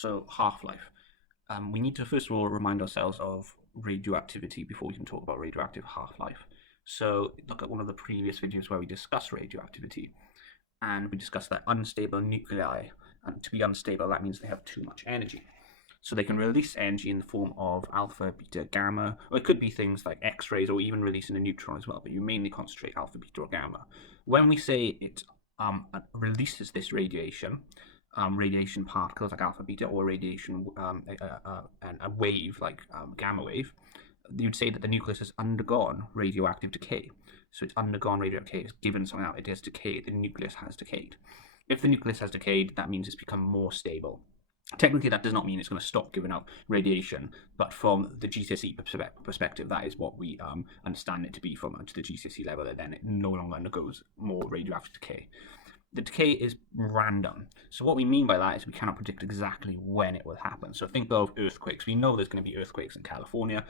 So half-life. We need to first of all remind ourselves of radioactivity before we can talk about radioactive half-life. So look at one of the previous videos where we discussed radioactivity, and we discussed that unstable nuclei, and to be unstable that means they have too much energy. So they can release energy in the form of alpha, beta, gamma, or it could be things like X-rays or even releasing a neutron as well, but you mainly concentrate alpha, beta, or gamma. When we say it releases this radiation particles like alpha, beta, or radiation, a wave like gamma wave, you'd say that the nucleus has undergone radioactive decay. So it's undergone radioactive decay, it's given something out, it has decayed, the nucleus has decayed. If the nucleus has decayed, that means it's become more stable. Technically, that does not mean it's going to stop giving out radiation, but from the GCSE perspective, that is what we understand it to be from to the GCSE level, and then it no longer undergoes more radioactive decay. The decay is random. So what we mean by that is we cannot predict exactly when it will happen. So think of earthquakes. We know there's going to be earthquakes in California.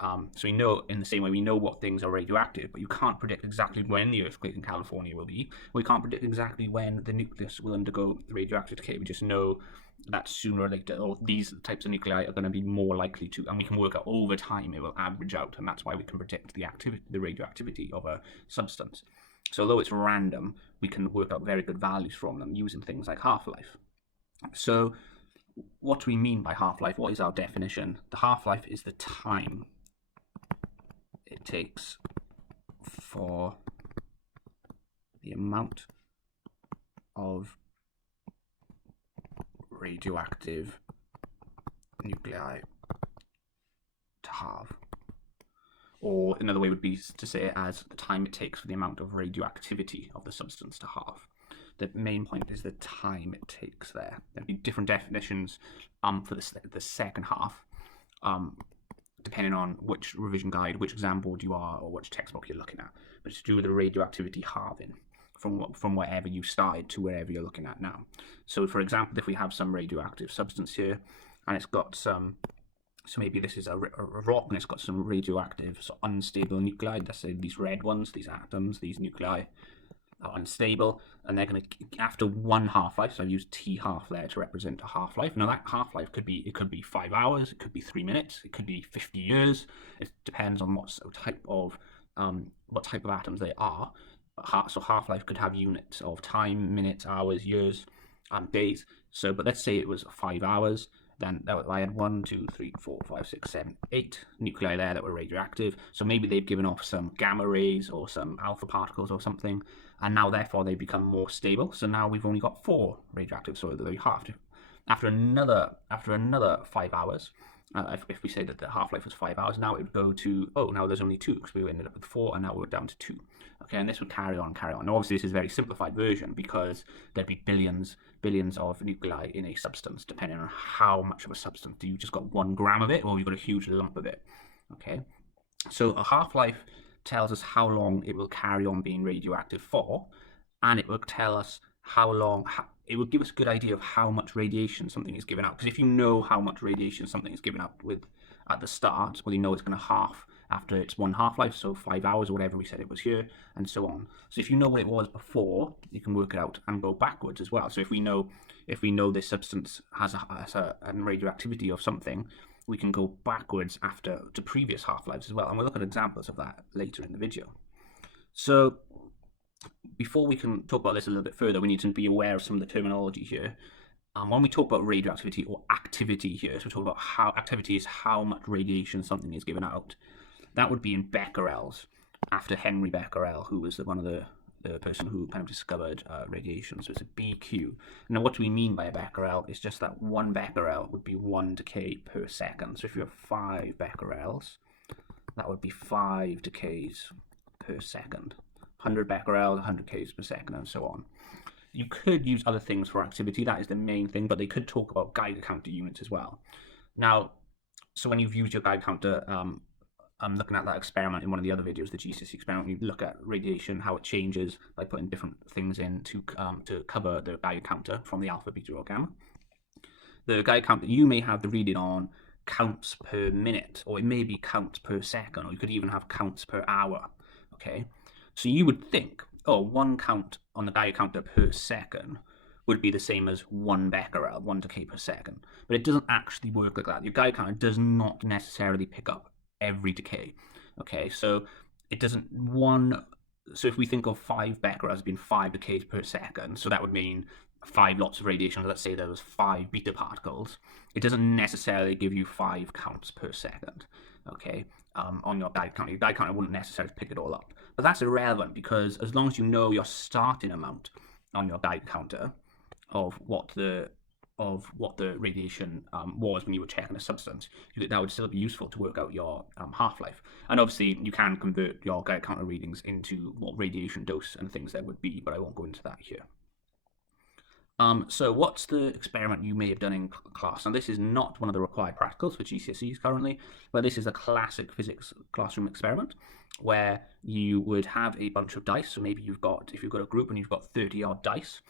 So we know, in the same way, we know what things are radioactive, but you can't predict exactly when the earthquake in California will be. We can't predict exactly when the nucleus will undergo radioactive decay. We just know that sooner or later, or these types of nuclei are going to be more likely to, and we can work out over time it will average out, and that's why we can predict the radioactivity of a substance. So although it's random, we can work out very good values from them using things like half-life. So what do we mean by half-life? What is our definition? The half-life is the time it takes for the amount of radioactive nuclei to halve. Or another way would be to say it as the time it takes for the amount of radioactivity of the substance to halve. The main point is the time it takes there. There'll be different definitions for the second half, depending on which revision guide, which exam board you are, or which textbook you're looking at. But it's to do with the radioactivity halving from wherever you started to wherever you're looking at now. So for example, if we have some radioactive substance here, and it's got some, so maybe this is a rock and it's got some radioactive, so unstable nuclei. Let's say these red ones, these atoms, these nuclei are unstable, and they're going to, after one half-life, so I've used T half there to represent a half-life. Now that half-life could be 5 hours, it could be 3 minutes, it could be 50 years. It depends on what type of atoms they are. So half-life could have units of time, minutes, hours, years, days. So, but let's say it was 5 hours. Then I had 1, 2, 3, 4, 5, 6, 7, 8 nuclei there that were radioactive. So maybe they've given off some gamma rays or some alpha particles or something, and now therefore they become more stable. So now we've only got 4 radioactive, so they halved. After another 5 hours, if we say that the half-life was 5 hours, now it would go to, now there's only 2, because we ended up with 4, and now we're down to 2. Okay, and this would carry on. Now, obviously, this is a very simplified version because there'd be billions of nuclei in a substance, depending on how much of a substance. Do you just got 1 gram of it, or you've got a huge lump of it? Okay, so a half-life tells us how long it will carry on being radioactive for, and it will tell us how long. It will give us a good idea of how much radiation something is given out. Because if you know how much radiation something is given out at the start, well, you know it's going to half after its one half-life, so 5 hours or whatever we said it was here, and so on. So if you know what it was before, you can work it out and go backwards as well. So if we know this substance has a radioactivity of something, we can go backwards to previous half-lives as well. And we'll look at examples of that later in the video. So before we can talk about this a little bit further, we need to be aware of some of the terminology here. When we talk about radioactivity or activity here, so we talk about how activity is how much radiation something is given out. That would be in becquerels, after Henry Becquerel, who was one of the person who kind of discovered radiation. So it's a BQ. Now, what do we mean by a becquerel? It's just that 1 becquerel would be 1 decay per second. So if you have 5 becquerels, that would be 5 decays per second. 100 becquerels, 100 decays per second, and so on. You could use other things for activity. That is the main thing, but they could talk about Geiger counter units as well. Now, so when you've used your Geiger counter, I'm looking at that experiment in one of the other videos, the GCSE experiment. You look at radiation, how it changes by putting different things in to cover the Geiger counter from the alpha, beta, or gamma. The Geiger counter, you may have the reading on counts per minute, or it may be counts per second, or you could even have counts per hour. Okay, so you would think, 1 count on the Geiger counter per second would be the same as 1 becquerel, 1 decay per second. But it doesn't actually work like that. Your Geiger counter does not necessarily pick up every decay. Okay, so it doesn't so if we think of 5 becquerels as being 5 decays per second, so that would mean 5 lots of radiation. Let's say there was 5 beta particles. It doesn't necessarily give you 5 counts per second. Okay, on your Geiger counter. Your Geiger counter wouldn't necessarily pick it all up. But that's irrelevant, because as long as you know your starting amount on your Geiger counter of what the radiation was when you were checking a substance, that would still be useful to work out your half-life. And obviously you can convert your Geiger counter readings into what radiation dose and things there would be, but I won't go into that here. So what's the experiment you may have done in class? Now, this is not one of the required practicals for GCSEs currently, but this is a classic physics classroom experiment where you would have a bunch of dice. So maybe if you've got a group and you've got 30 odd dice,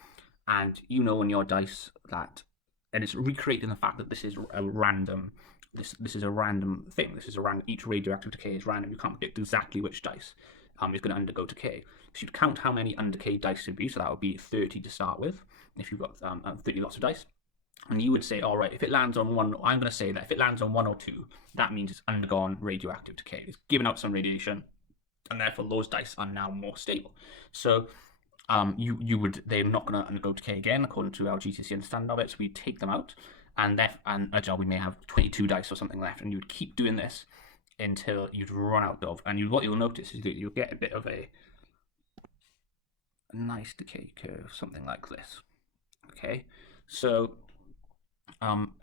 and you know in your dice that, and it's recreating the fact that this is a random, this is a random thing. This is a random, each radioactive decay is random. You can't predict exactly which dice is going to undergo decay. So you'd count how many undecayed dice would be, so that would be 30 to start with, if you've got 30 lots of dice. And you would say, all right, if it lands on 1, I'm going to say that if it lands on 1 or 2, that means it's undergone radioactive decay. It's given out some radiation, and therefore those dice are now more stable. So they're not going to undergo decay again, according to our GCSE understanding of it. So we take them out, and we may have 22 dice or something left, and you'd keep doing this until you'd run out of. And what you'll notice is that you'll get a bit of a nice decay curve, something like this. Okay, so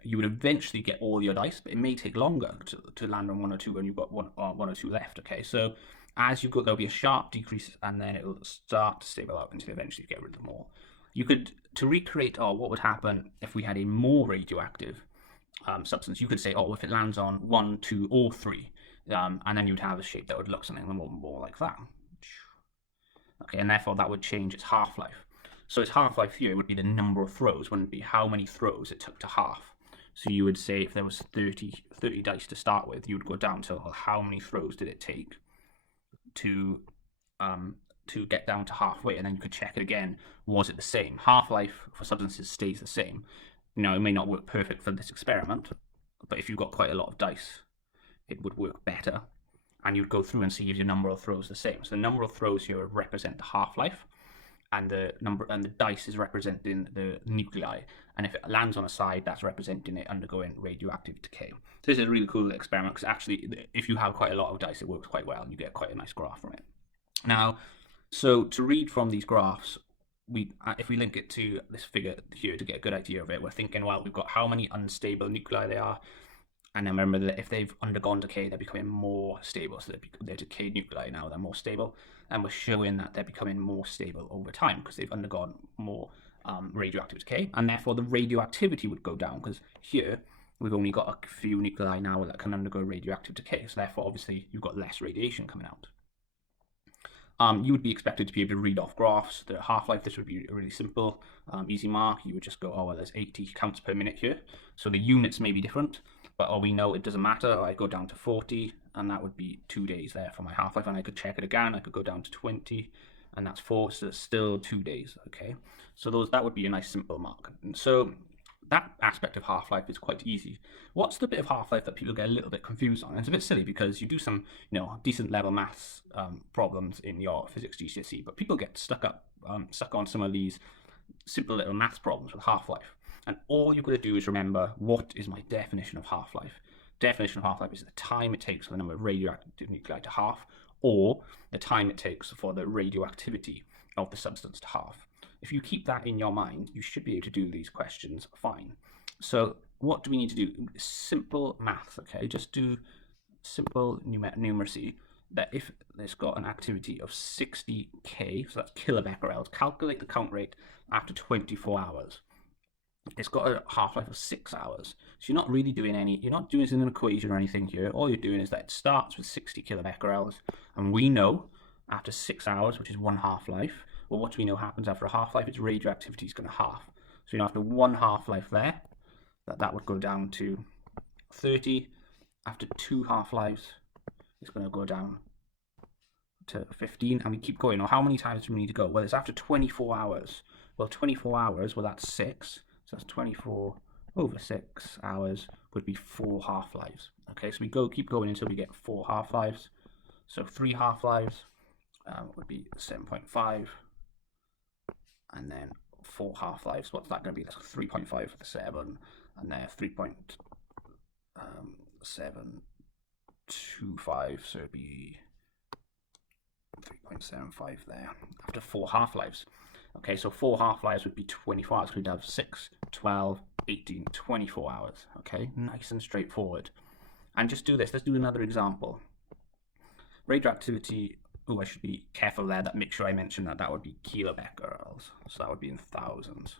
you would eventually get all your dice, but it may take longer to land on 1 or 2 when you've got one or two left. Okay, so as you go, there'll be a sharp decrease, and then it'll start to stable out until eventually you get rid of them all. You could, to recreate what would happen if we had a more radioactive substance, you could say, if it lands on 1, 2, or 3, and then you'd have a shape that would look something more like that. Okay, and therefore that would change its half-life. So its half-life here would be the number of throws, wouldn't it be how many throws it took to half. So you would say if there was 30 dice to start with, you would go down to how many throws did it take to get down to halfway, and then you could check it again. Was it the same? Half-life for substances stays the same. Now, it may not work perfect for this experiment, but if you've got quite a lot of dice, it would work better. And you'd go through and see if your number of throws the same. So the number of throws here would represent the half-life, and the dice is representing the nuclei. And if it lands on a side, that's representing it undergoing radioactive decay. So this is a really cool experiment, because actually, if you have quite a lot of dice, it works quite well, and you get quite a nice graph from it. Now, so to read from these graphs, if we link it to this figure here to get a good idea of it, we're thinking, well, we've got how many unstable nuclei there are, and then remember that if they've undergone decay, they're becoming more stable. So they're decayed nuclei now, they're more stable, and we're showing that they're becoming more stable over time because they've undergone more radioactive decay, and therefore the radioactivity would go down, because here we've only got a few nuclei now that can undergo radioactive decay, so therefore obviously you've got less radiation coming out. You would be expected to be able to read off graphs. The half-life, this would be really simple, easy mark. You would just go, there's 80 counts per minute here, so the units may be different, but we know it doesn't matter. I go down to 40, and that would be 2 days there for my half-life, and I could check it again. I could go down to 20, and that's 4, so it's still 2 days. Okay, so that would be a nice simple mark. And so that aspect of half-life is quite easy. What's the bit of half-life that people get a little bit confused on? And it's a bit silly, because you do some decent level maths problems in your physics GCSE, but people get stuck on some of these simple little maths problems with half-life. And all you've got to do is remember, what is my definition of half-life? Definition of half-life is the time it takes for the number of radioactive nuclei to half, or the time it takes for the radioactivity of the substance to half. If you keep that in your mind, you should be able to do these questions fine. So what do we need to do? Simple math, okay? Just do simple numeracy, that if it's got an activity of 60K, so that's kilobecquerels, calculate the count rate after 24 hours. It's got a half-life of 6 hours. So you're not really doing you're not doing an equation or anything here. All you're doing is that it starts with 60 kilobecquerels, and we know after 6 hours, which is 1 half-life, well, what do we know happens after a half-life? Its radioactivity is going to half. So after 1 half-life there, that would go down to 30. After 2 half-lives, it's going to go down to 15, and we keep going. Now, how many times do we need to go? Well, it's after 24 hours. Well, 24 hours, well, that's 6. So that's 24 over 6 hours would be 4 half-lives. Okay, so we keep going until we get 4 half-lives. So 3 half-lives would be 7.5. And then 4 half-lives, what's that going to be? That's 3.5 for the 7. And there 3.725, so it'd be 3.75 there after 4 half-lives. Okay, so 4 half-lives would be 24 hours. We'd have 6, 12, 18, 24 hours. Okay, nice and straightforward. And just do this. Let's do another example. Radioactivity. Oh, I should be careful there. Make sure I mention that would be kilobecquerels. So that would be in thousands.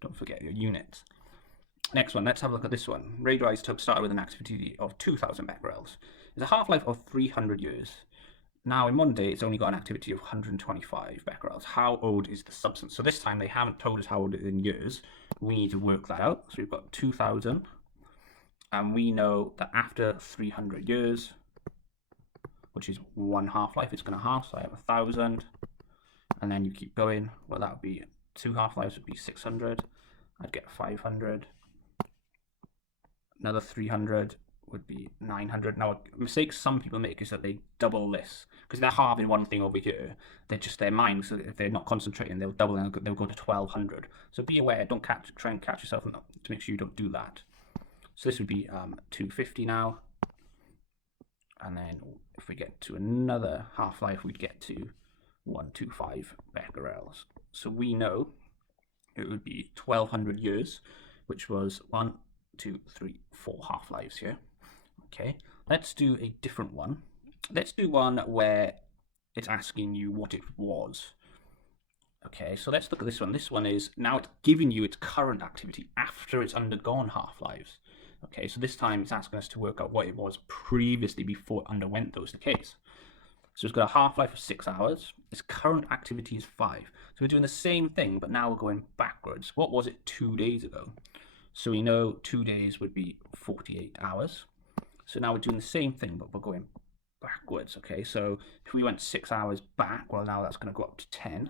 Don't forget your units. Next one, let's have a look at this one. Radioisotope started with an activity of 2,000 becquerels. It's a half-life of 300 years. Now, in modern day, it's only got an activity of 125 becquerels. How old is the substance? So this time, they haven't told us how old it is in years. We need to work that out. So we've got 2,000. And we know that after 300 years, which is 1 half-life, it's going to half. So I have 1,000. And then you keep going. Well, that would be 2 half-lives would be 600. I'd get 500. Another 300 would be 900. Now, a mistake some people make is that they double this. Because they're halving one thing over here. They're just their mind. So if they're not concentrating, they'll double and they'll go to 1,200. So be aware. Don't try and catch yourself to make sure you don't do that. So this would be 250 now. And then if we get to another half-life, we'd get to 125 becquerels. So we know it would be 1,200 years, which was 1, 2, 3, 4 half-lives here. Okay, let's do a different one. Let's do one where it's asking you what it was. Okay, so let's look at this one. This one is, now it's giving you its current activity after it's undergone half-lives. Okay, so this time it's asking us to work out what it was previously before it underwent those decays. So it's got a half-life of 6 hours. Its current activity is 5. So we're doing the same thing, but now we're going backwards. What was it 2 days ago? So we know 2 days would be 48 hours. So now we're doing the same thing, but we're going backwards. Okay, so if we went 6 hours back, well, now that's going to go up to 10.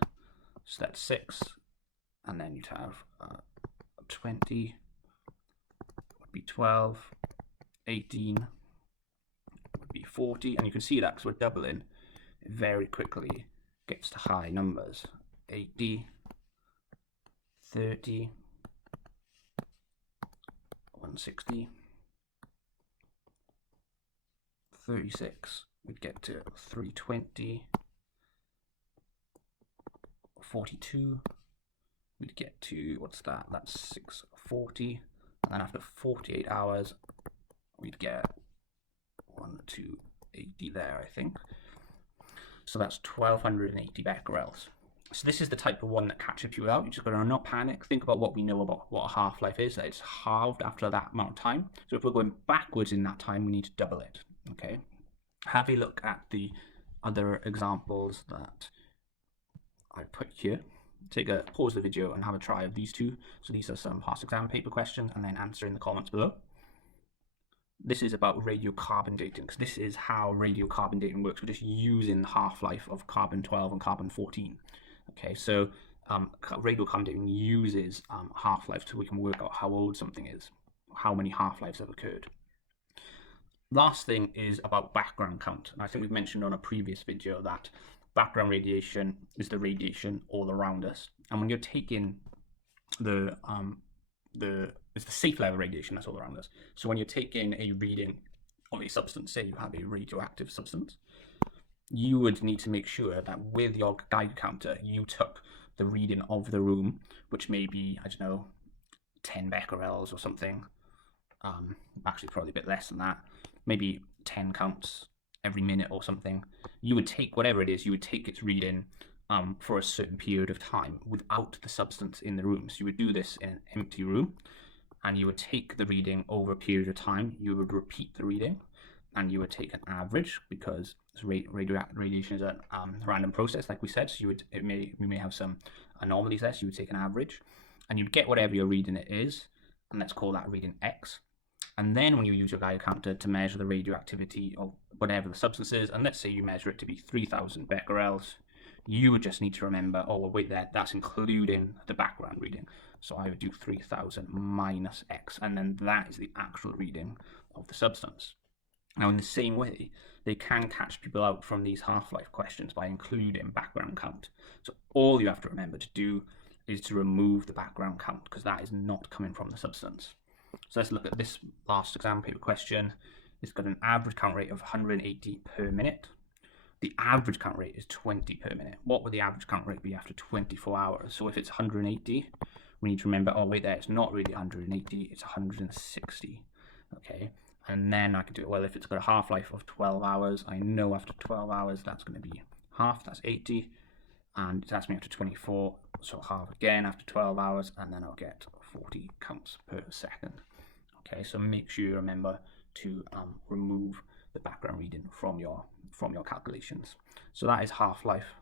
So that's 6. And then you'd have 20. Would be 12. 18. Would be 40. And you can see that because we're doubling. It very quickly gets to high numbers. 80. 30. 160. 36, we'd get to 320, 42, we'd get to, what's that, that's 640, and then after 48 hours, we'd get 1,280 there, I think. So that's 1,280 becquerels. So this is the type of one that catches you out. You just got to not panic. Think about what we know about what a half-life is, that it's halved after that amount of time. So if we're going backwards in that time, we need to double it. Okay, have a look at the other examples that I put here. Pause the video and have a try of these two. So these are some past exam paper questions, and then answer in the comments below. This is about radiocarbon dating, because this is how radiocarbon dating works. We're just using the half-life of carbon-12 and carbon-14. Okay, so radiocarbon dating uses half-life so we can work out how old something is, how many half-lives have occurred. Last thing is about background count. I think we've mentioned on a previous video that background radiation is the radiation all around us, and when you're taking it's the safe level radiation that's all around us. So when you're taking a reading of a substance, say you have a radioactive substance, you would need to make sure that with your Geiger counter you took the reading of the room, which may be, I don't know, 10 becquerels or something. Actually probably a bit less than that, maybe 10 counts every minute or something. You would take whatever it is, you would take its reading for a certain period of time without the substance in the room. So you would do this in an empty room, and you would take the reading over a period of time. You would repeat the reading, and you would take an average, because radiation is a random process, like we said. So we may have some anomalies there. So you would take an average, and you'd get whatever your reading it is, and let's call that reading X. And then when you use your Geiger counter to measure the radioactivity of whatever the substance is, and let's say you measure it to be 3,000 becquerels, you would just need to remember, oh, well, wait there, that's including the background reading. So I would do 3000 minus x, and then that is the actual reading of the substance. Now, in the same way, they can catch people out from these half-life questions by including background count. So all you have to remember to do is to remove the background count, because that is not coming from the substance. So let's look at this last exam paper question. It's got an average count rate of 180 per minute. The average count rate is 20 per minute. What would the average count rate be after 24 hours? So if it's 180, we need to remember, oh wait there, it's not really 180, it's 160. Okay, and then I could do it, well, if it's got a half-life of 12 hours, I know after 12 hours that's going to be half, that's 80, and it's asked me after 24, so half again after 12 hours, and then I'll get 40 counts per second. Okay, so make sure you remember to remove the background reading from your calculations. So that is half-life